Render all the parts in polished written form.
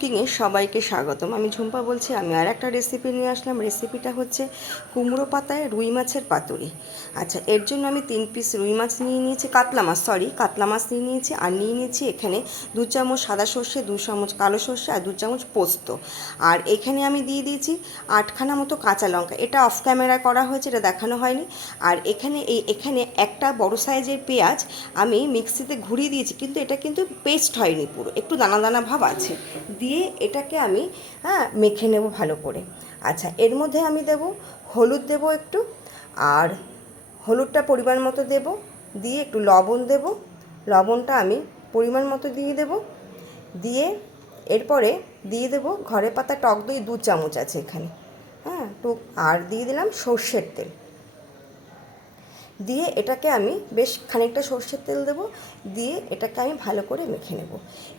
কুকিংয়ে সবাইকে স্বাগতম। আমি ঝুম্পা বলছি। আমি আর একটা রেসিপি নিয়ে আসলাম। রেসিপিটা হচ্ছে কুমড়ো পাতায় রুই মাছের পাতুরি। আচ্ছা, এর জন্য আমি 3 পিস রুই মাছ নিয়ে নিয়েছি, কাতলা মাছ নিয়ে নিয়েছি। আর নিয়ে নিয়েছি এখানে 2 চামচ সাদা সর্ষে, 2 চামচ কালো সর্ষে আর 2 চামচ পোস্ত। আর এখানে আমি দিয়ে দিয়েছি 8খানা মতো কাঁচা লঙ্কা। এটা অফ ক্যামেরা করা হয়েছে, এটা দেখানো হয়নি। আর এখানে একটা বড় সাইজের পেঁয়াজ আমি মিক্সিতে ঘুরিয়ে দিয়েছি, কিন্তু এটা কিন্তু পেস্ট হয়নি, পুরো একটু দানা দানা ভাব আছে। দিয়ে এটাকে আমি মেখে নেব ভালো করে। আচ্ছা, এর মধ্যে আমি দেব হলুদ, দেব একটু, আর হলুদটা পরিমাণ মতো দেব। দিয়ে একটু লবণ দেব, লবণটা আমি পরিমাণ মতো দিয়ে দেব। দিয়ে এরপরে দিয়ে দেব ঘরে পাতা টক দই, 2 চামচ আছে এখানে। আর দিয়ে দিলাম সর্ষের তেল। দিয়ে এটাকে আমি বেশ খানিকটা সর্ষের তেল দেবো। দিয়ে এটাকে আমি ভালো করে মেখে নেব।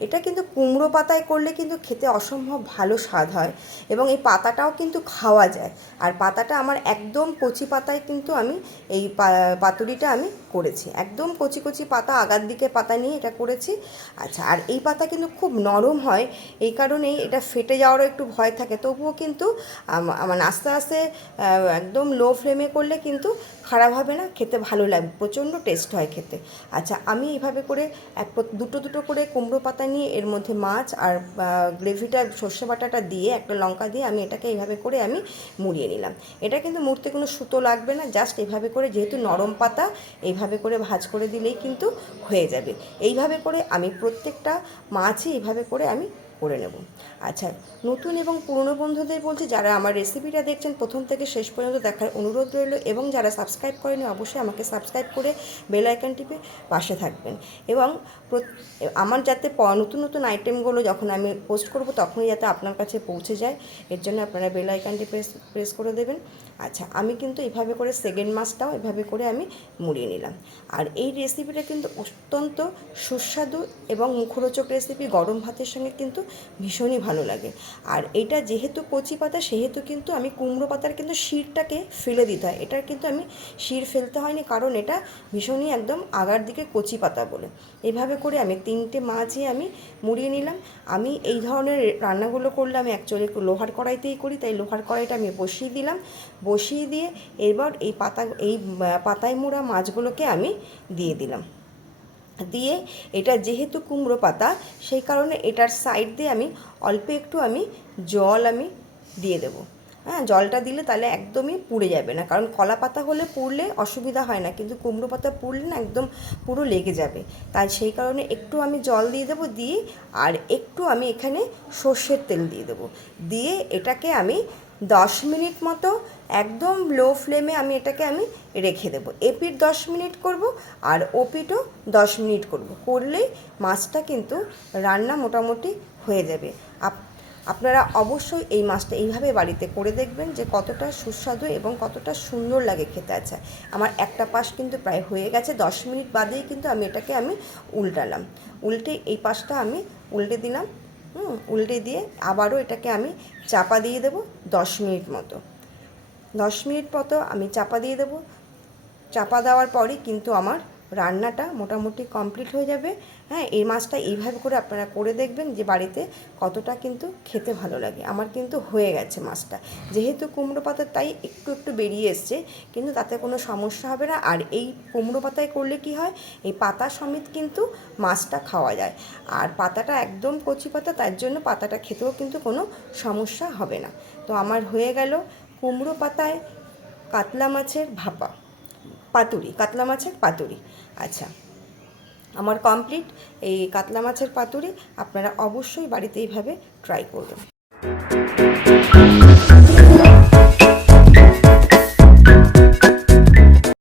এটা কিন্তু কুমড়ো পাতায় করলে কিন্তু খেতে অসম্ভব ভালো স্বাদ হয়, এবং এই পাতাটাও কিন্তু খাওয়া যায়। আর পাতাটা আমার একদম কচি পাতায় কিন্তু আমি এই পাতুরিটা আমি করেছি। একদম কচি কচি পাতা, আগার দিকে পাতা নিয়ে এটা করেছি। আচ্ছা, আর এই পাতা কিন্তু খুব নরম হয়, এই কারণেই এটা ফেটে যাওয়ারও একটু ভয় থাকে। তবুও কিন্তু আমার আস্তে আস্তে একদম লো ফ্লেমে করলে কিন্তু খারাপ হবে না, খেতে ভালো লাগবে, প্রচণ্ড টেস্ট হয় খেতে। আচ্ছা, আমি এইভাবে করে দুটো দুটো করে কুমড়ো পাতা নিয়ে এর মধ্যে মাছ আর গ্রেভিটা, সর্ষে বাটাটা দিয়ে, একটা লঙ্কা দিয়ে আমি এটাকে এইভাবে করে আমি মুড়িয়ে নিলাম। এটা কিন্তু মুড়তে কোনো সুতো লাগবে না, জাস্ট এইভাবে করে, যেহেতু নরম পাতা, এইভাবে করে ভাঁজ করে দিলেই কিন্তু হয়ে যাবে। এইভাবে করে আমি প্রত্যেকটা মাছই এইভাবে করে আমি করে নেব। আচ্ছা, নতুন এবং পুরনো বন্ধুদের বলছি, যারা আমার রেসিপিটা দেখছেন প্রথম থেকে শেষ পর্যন্ত দেখার অনুরোধ রইল, এবং যারা সাবস্ক্রাইব করেনি অবশ্যই আমাকে সাবস্ক্রাইব করে বেল আইকন টিপে পাশে থাকবেন। এবং আমার যাতে নতুন নতুন আইটেমগুলো যখন আমি পোস্ট করব তখনই যাতে আপনার কাছে পৌঁছে যায়, এর জন্য আপনারা বেল আইকনটি প্রেস করে দেবেন। আচ্ছা, আমি কিন্তু এইভাবে করে সেকেন্ড মাছটাও এভাবে করে আমি মুড়িয়ে নিলাম। আর এই রেসিপিটা কিন্তু অত্যন্ত সুস্বাদু এবং মুখরোচক রেসিপি, গরম ভাতের সঙ্গে কিন্তু ভীষণই ভালো লাগে। আর এটা যেহেতু কচি পাতা, সেহেতু কিন্তু আমি কুমড়ো পাতার কিন্তু শিরটাকে ফেলে দিতে হয়। এটার কিন্তু আমি শির ফেলতে হয়নি, কারণ এটা ভীষণই একদম আগার দিকে কচি পাতা বলে। এইভাবে করে আমি 3টে মাছই আমি মুড়িয়ে নিলাম। আমি এই ধরনের রান্নাগুলো করলে আমি অ্যাকচুয়ালি একটু লোহার কড়াইতেই করি, তাই লোহার কড়াইটা আমি বসিয়ে দিলাম। বসিয়ে দিয়ে এবার এই পাতায় মোড়া মাছগুলোকে আমি দিয়ে দিলাম। দিয়ে এটা যেহেতু কুমড়ো পাতা, সেই কারণে এটার সাইড দিয়ে আমি অল্প একটু জল দিয়ে দেবো। জলটা দিলে তাহলে একদমই পুড়ে যাবে না, কারণ কলা পাতা হলে পুড়লে অসুবিধা হয় না, কিন্তু কুমড়ো পাতা পুড়লে না একদম পুরো লেগে যাবে। তাই সেই কারণে একটু আমি জল দিয়ে দেবো। দিয়ে আর একটু আমি এখানে সর্ষের তেল দিয়ে দেবো। দিয়ে এটাকে আমি 10 মিনিট মতো একদম লো ফ্লেমে এটাকে রেখে দেবো। এপিঠ 10 মিনিট করব, আর ওপিঠও 10 মিনিট করলেই মাছটা কিন্তু রান্না মোটামুটি হয়ে যাবে। আপনারা অবশ্যই এই মাছটা এইভাবে বাড়িতে করে দেখবেন যে কতটা সুস্বাদু এবং কতটা সুন্দর লাগে খেতে। আছে, আমার একটা পাশ কিন্তু প্রায় হয়ে গেছে। 10 মিনিট বাদেই কিন্তু এটাকে উল্টালাম। এই পাশটা উল্টে দিলাম। উল্টে দিয়ে আবারও এটাকে চাপা দিয়ে দেবো 10 মিনিট মতো। 10 মিনিট মতো আমি চাপা দিয়ে দেবো। চাপা দেওয়ার পরই কিন্তু আমার রান্নাটা মোটামুটি কমপ্লিট হয়ে যাবে। এই মাছটা এইভাবে করে আপনারা করে দেখবেন যে বাড়িতে কতটা কিন্তু খেতে ভালো লাগে। আমার কিন্তু হয়ে গেছে মাছটা, যেহেতু কুমড়ো পাতা তাই একটু একটু বেরিয়ে এসছে, কিন্তু তাতে কোনো সমস্যা হবে না। আর এই কুমড়ো পাতায় করলে কি হয়, এই পাতা সমেত কিন্তু মাছটা খাওয়া যায়। আর পাতাটা একদম কচি পাতা, তার জন্য পাতাটা খেতেও কিন্তু কোনো সমস্যা হবে না। তো আমার হয়ে গেল কুমড়ো পাতায় কাতলা মাছের কাতলা মাছের পাতুরি। আচ্ছা, আমার কমপ্লিট এই কাতলা মাছের পাতুরি। আপনারা অবশ্যই বাড়িতে এইভাবে ট্রাই করবেন।